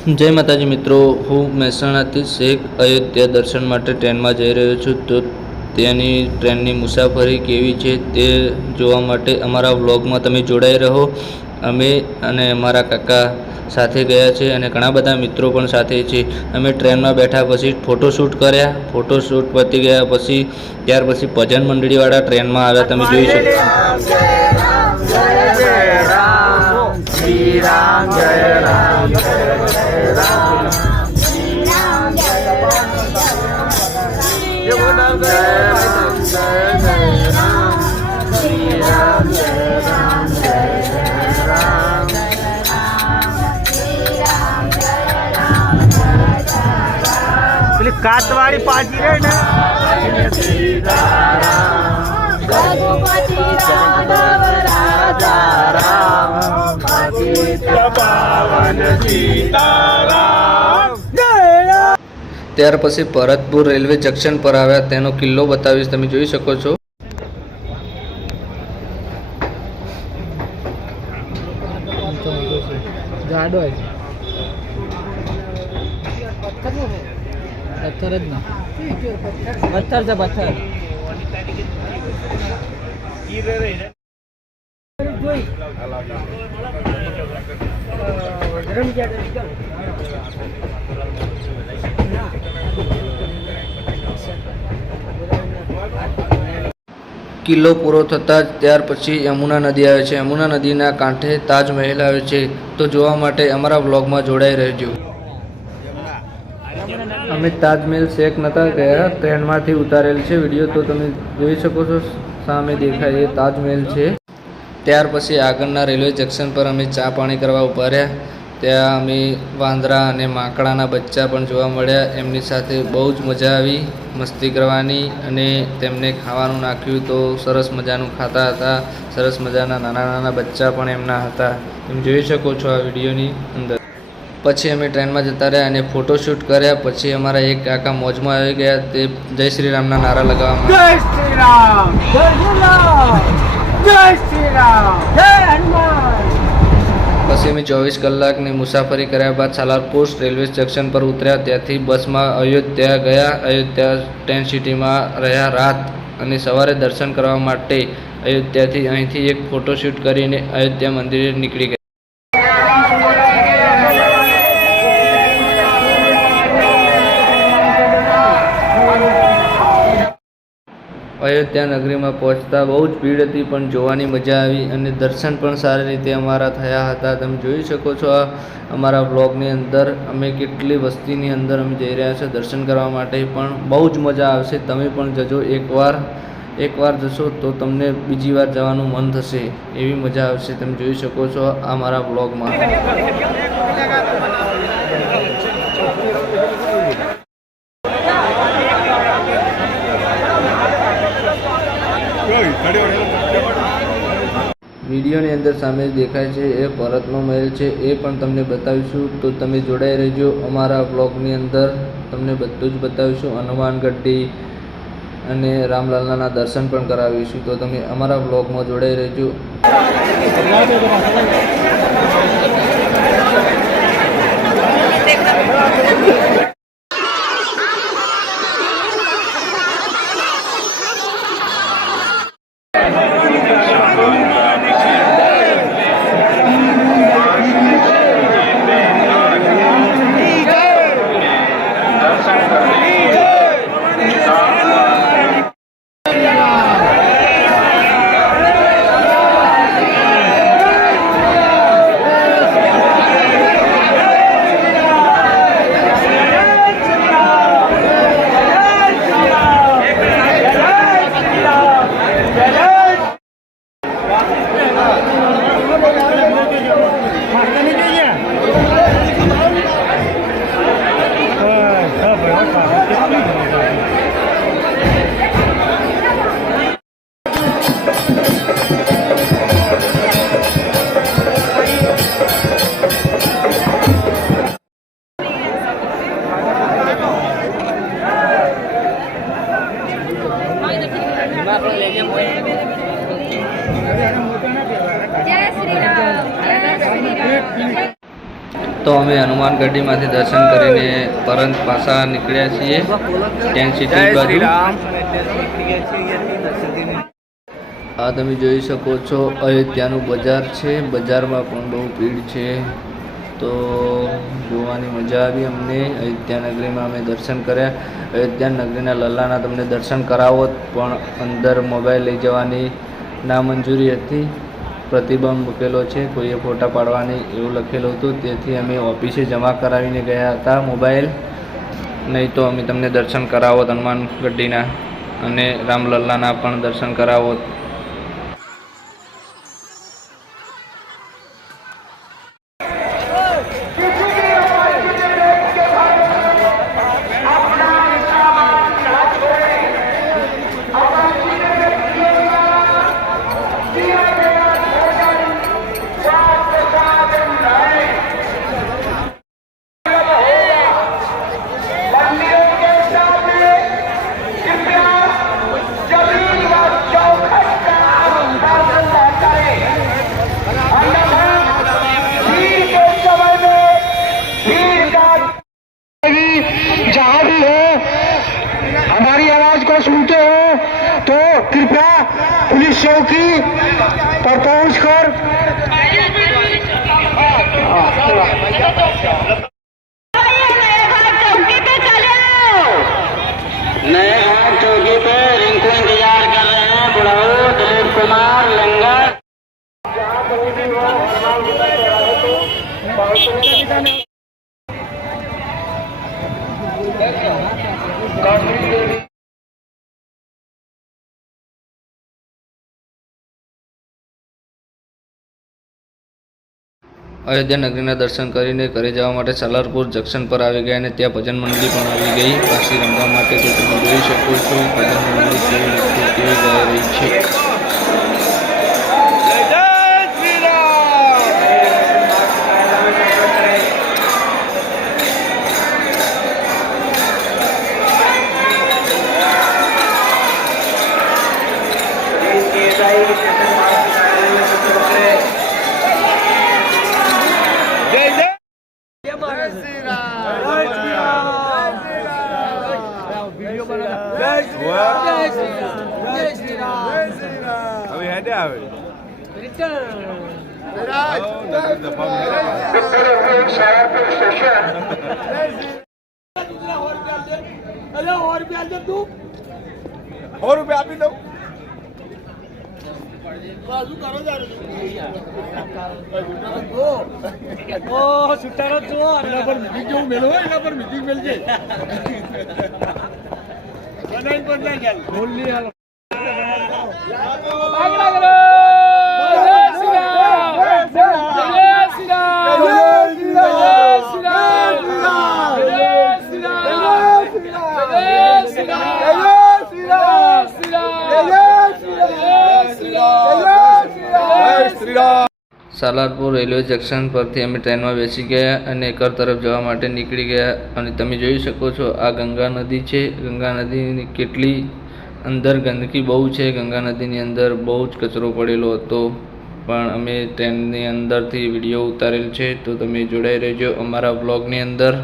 જય માતાજી મિત્રો, હું મહેસાણાથી શેખ અયોધ્યા દર્શન માટે ટ્રેનમાં જઈ રહ્યો છું. તો ત્યાંની ટ્રેનની મુસાફરી કેવી છે તે જોવા માટે અમારા વ્લોગમાં તમે જોડાઈ રહો. અમે અને અમારા કાકા સાથે ગયા છે અને ઘણા બધા મિત્રો પણ સાથે છે. અમે ટ્રેનમાં બેઠા પછી ફોટોશૂટ કર્યા. ફોટોશૂટ પતી ગયા પછી ત્યાર પછી ભજન મંડળીવાળા ટ્રેનમાં આવ્યા. તમે જોઈ શકો. श्री राम जय राम जय राम श्री राम जय राम जय राम जय राम श्री राम जय राम जय राम श्री राम जय राम जय कातवाड़ी पार्टी रे ने सीताराम रघुपति राघव राजा राम पावन सीताराम। ત્યાર પછી ભરતપુર રેલવે જંકશન પર આવ્યા. તેનો કિલ્લો બતાવીશ, તમે જોઈ શકો છો. કિલ્લો પૂરો થતાં ત્યાર પછી યમુના નદી આવે છે. યમુના નદીના કાંઠે તાજમહેલ આવે છે. તો જોવા માટે અમારા વ્લોગમાં જોડાઈ રહેજો. અમે તાજમહેલ શેખ નતા ગયા, ટ્રેનમાંથી ઉતારેલ છે વિડીયો. તો તમે જોઈ શકો છો, સામે દેખાય એ તાજમહેલ છે. ત્યાર પછી આગળના રેલવે જંકશન પર અમે ચા પાણી કરવા ઊભા રહ્યા. ત્યાં અમે વાંદરા અને માકડાના બચ્ચા પણ જોવા મળ્યા. એમની સાથે બહુ જ મજા આવી મસ્તી કરવાની, અને તેમને ખાવાનું નાખ્યું તો સરસ મજાનું ખાતા હતા. સરસ મજાના નાના નાના બચ્ચા પણ એમના હતા, તમે જોઈ શકો છો આ વિડીયોની અંદર. પછી અમે ટ્રેનમાં જતા રહ્યા અને ફોટોશૂટ કર્યા. પછી અમારા એક કાકા મોજમાં આવી ગયા. તે જય શ્રી રામના નારા લગાવવામાં. जय श्री राम जय श्री राम जय श्री राम जय हनुमान। પછી અમે 24 કલાકની મુસાફરી કર્યા બાદ સાલારપુર રેલવે સ્ટેશન પર ઉતર્યા. ત્યાંથી બસમાં અયોધ્યા ગયા. અયોધ્યા ટેન્ટ સિટીમાં રહ્યા રાત, અને સવારે દર્શન કરવા માટે અયોધ્યાથી અહીંથી એક ફોટોશૂટ કરીને અયોધ્યા મંદિરે નીકળી ગયા. અયોધ્યા નગરીમાં પહોંચતા બહુ જ ભીડ હતી, પણ જોવાની મજા આવી અને દર્શન પણ સારી રીતે અમારા થયા હતા. તમે જોઈ શકો છો આ અમારા બ્લોગની અંદર અમે કેટલી વસ્તીની અંદર અમે જઈ રહ્યા છે દર્શન કરવા માટે. પણ બહુ જ મજા આવશે. તમે પણ જજો. એકવાર જશો તો તમને બીજી વાર જવાનું મન થશે, એવી મજા આવશે. તમે જોઈ શકો છો આ મારા બ્લોગમાં. વિડીયોની અંદર સામે દેખાય છે એ ભરતનો મહેલ છે, એ પણ તમને બતાવીશું. તો તમે જોડાઈ રહેજો અમારા બ્લોગની અંદર. તમને બધું જ બતાવીશું. હનુમાન ગઢી અને રામલાલાના દર્શન પણ કરાવીશું. તો તમે અમારા બ્લોગમાં જોડાઈ રહેજો. અમે હનુમાન ગઢીમાંથી દર્શન કરીને પરત પાછા નીકળ્યા છીએ ટેન્ટ સિટી બાજુ. આ તમે જોઈ શકો છો અયોધ્યાનું બજાર છે. બજારમાં પણ બહુ ભીડ છે. તો જોવાની મજા આવી અમને. અયોધ્યા નગરીમાં અમે દર્શન કર્યા. અયોધ્યા નગરીના લલ્લાના તમને દર્શન કરાવો પણ અંદર મોબાઈલ લઈ જવાની નામંજૂરી હતી. પ્રતિબંધ મૂકેલો છે, કોઈએ ફોટા પાડવાની એવું લખેલું હતું. તેથી અમે ઓફિસે જમા કરાવીને ગયા હતા મોબાઈલ. નહીં તો અમે તમને દર્શન કરાવોત હનુમાન ગઢીના અને રામલલ્લાના પણ દર્શન કરાવોત. जहाँ भी हो हमारी आवाज को सुनते हो तो कृपया पुलिस चौकी पर पहुँच कर नए घाट चौकी पे रिंकू इंतजार कर रहे हैं. बुढ़ाऊ दिलीप कुमार लंगर. અયોધ્યા નગરીના દર્શન કરીને ઘરે જવા માટે સાલારપુર જંકશન પર આવી ગયા અને ત્યાં ભજન મંડળી પણ આવી ગઈ પાછી રમવા માટે. તો તમે જોઈ શકો છો ભજન મંડળી કેવી ગાઈ રહી છે. और रुपया आपी दो છૂટારો જો એના પર મીટિંગ જેવું મેળો હોય એના પર મીટિંગ મેળ છે બનાઈ પર ના ચાલ બોલની હાલ આગળ આગળ જય શ્રી રામ જય શ્રી રામ જય શ્રી રામ જય શ્રી રામ સાલારપુર રેલવે જંકશન પરથી અમે ટ્રેનમાં બેસી ગયા અને ઘર તરફ જવા માટે નીકળી ગયા. અને તમે જોઈ શકો છો આ ગંગા નદી છે. ગંગા નદીની કેટલી અંદર ગંદકી બહુ છે. ગંગા નદીની અંદર બહુ જ કચરો પડેલો હતો. પણ અમે ટ્રેનની અંદરથી વિડીયો ઉતારેલ છે. તો તમે જોડાઈ રહેજો અમારા બ્લોગની અંદર.